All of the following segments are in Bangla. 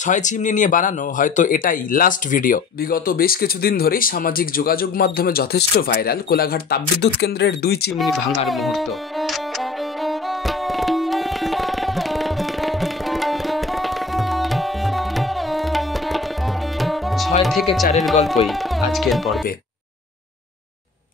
ছয় চিমনি নিয়ে বানানো হয়তো এটাই লাস্ট ভিডিও। বিগত বেশ কিছুদিন ধরেই সামাজিক যোগাযোগ মাধ্যমে যথেষ্ট ভাইরাল কোলাঘাট তাপবিদ্যুৎ কেন্দ্রের 2 চিমনি ভাঙার মুহূর্ত। ছয় থেকে 4-এর গল্পই আজকের পর্বে।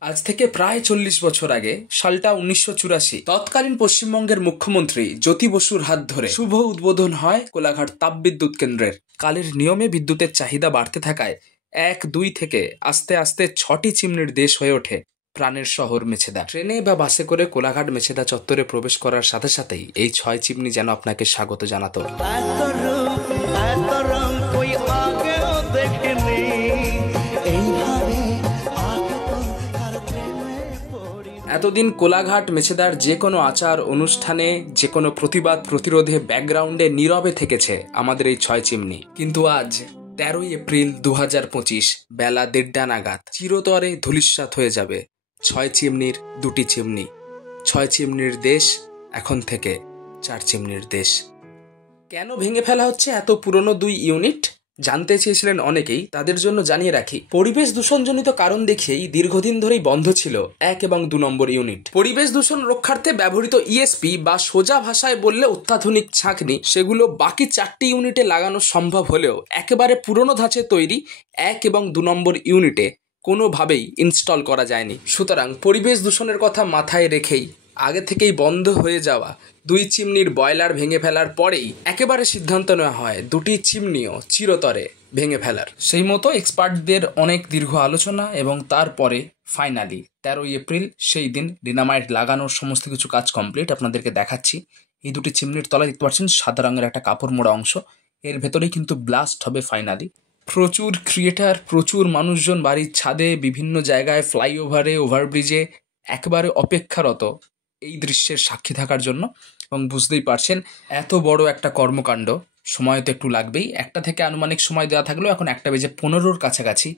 আজ থেকে প্রায় 40 বছর আগে, সালটা 1984, তৎকালীন পশ্চিমবঙ্গের মুখ্যমন্ত্রী জ্যোতি বসুর হাত ধরে শুভ উদ্বোধন হয় কোলাঘাট তাপবিদ্যুৎ কেন্দ্রের। কালের নিয়মে বিদ্যুতের চাহিদা বাড়তে থাকায় 1-2 থেকে আস্তে আস্তে 6টি চিমনির দেশ হয়ে ওঠে প্রাণের শহর মেছেদা। ট্রেনে বা বাসে করে কোলাঘাট মেছেদা চত্বরে প্রবেশ করার সাথে সাথেই এই 6 চিমনি যেন আপনাকে স্বাগত জানাতো। এতদিন কোলাঘাট মেছেদার যে কোনো আচার অনুষ্ঠানে, যে কোনো প্রতিবাদ প্রতিরোধে ব্যাকগ্রাউন্ডে নীরবে থেকেছে আমাদের এই 6 চিমনি। কিন্তু আজ 13 এপ্রিল 2025 বেলা 1:30 নাগাদ চিরতরে ধূলিসাৎ হয়ে যাবে 6 চিমনির 2টি চিমনি। 6 চিমনির দেশ এখন থেকে 4 চিমনির দেশ। কেন ভেঙে ফেলা হচ্ছে এত পুরনো 2 ইউনিট? জানতে চেয়েছিলেন অনেকেই, তাদের জন্য জানিয়ে রাখি, পরিবেশ দূষণজনিত কারণ দেখেই দীর্ঘদিন ধরেই বন্ধ ছিল 1 এবং 2 নম্বর ইউনিট। পরিবেশ দূষণ রক্ষার্থে ব্যবহৃত ইএসপি বা সোজা ভাষায় বললে অত্যাধুনিক ছাঁকনি, সেগুলো বাকি 4টি ইউনিটে লাগানো সম্ভব হলেও একেবারে পুরনো ধাঁচে তৈরি 1 এবং 2 নম্বর ইউনিটে কোনোভাবেই ইনস্টল করা যায়নি। সুতরাং পরিবেশ দূষণের কথা মাথায় রেখেই আগে থেকেই বন্ধ হয়ে যাওয়া 2 চিমনির বয়লার ভেঙে ফেলার পরেই একেবারে সিদ্ধান্ত নেওয়া হয় 2টি চিমনিও চিরতরে ভেঙে ফেলার। সেই মতো এক্সপার্টদের অনেক দীর্ঘ আলোচনা এবং তারপরে ফাইনালি 13 এপ্রিল সেই দিন ডিনামাইট লাগানোর সমস্ত কিছু কাজ কমপ্লিট। আপনাদেরকে দেখাচ্ছি, এই 2টি চিমনির তলায় দেখতে পাচ্ছেন সাদা রঙের একটা কাপড় মোড়া অংশ, এর ভেতরেই কিন্তু ব্লাস্ট হবে ফাইনালি। প্রচুর ক্রিয়েটার, প্রচুর মানুষজন বাড়ির ছাদে, বিভিন্ন জায়গায়, ফ্লাইওভারে, ওভারব্রিজে একেবারে অপেক্ষারত এই দৃশ্যের সাক্ষী থাকার জন্য। এবং বুঝতেই পারছেন এত বড় একটা কর্মকাণ্ড, সময় তো একটু লাগবেই। 1টা থেকে আনুমানিক সময় দেওয়া থাকলেও এখন 1:15 কাছাকাছি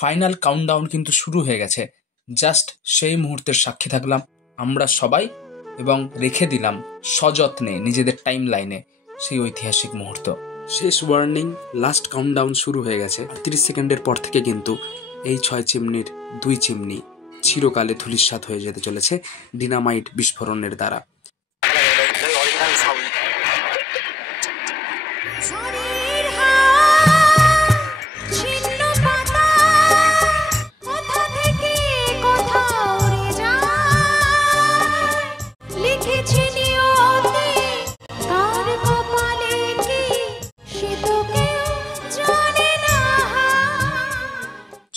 ফাইনাল কাউন্টডাউন কিন্তু শুরু হয়ে গেছে। জাস্ট সেই মুহূর্তের সাক্ষী থাকলাম আমরা সবাই এবং রেখে দিলাম সযত্নে নিজেদের টাইম লাইনে সেই ঐতিহাসিক মুহূর্ত। শেষ ওয়ার্নিং, লাস্ট কাউন্টডাউন শুরু হয়ে গেছে। 30 সেকেন্ডের পর থেকে কিন্তু এই 6 চিমনির 2 চিমনি চিরকালে ধূলিসাৎ হয়ে যেতে চলেছে ডিনামাইট বিস্ফোরণের দ্বারা।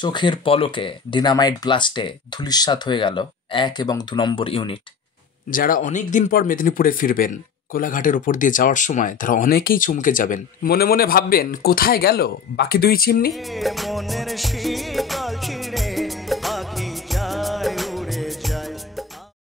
চোখের পলকে ডিনামাইট ব্লাস্টে ধূলিসাৎ হয়ে গেল 1 এবং 2 নম্বর ইউনিট। যারা অনেক দিন পর মেদিনীপুরে ফিরবেন, কোলাঘাটের উপর দিয়ে যাওয়ার সময় তারা অনেকেই চমকে যাবেন, মনে মনে ভাববেন কোথায় গেল বাকি 2 চিমনি।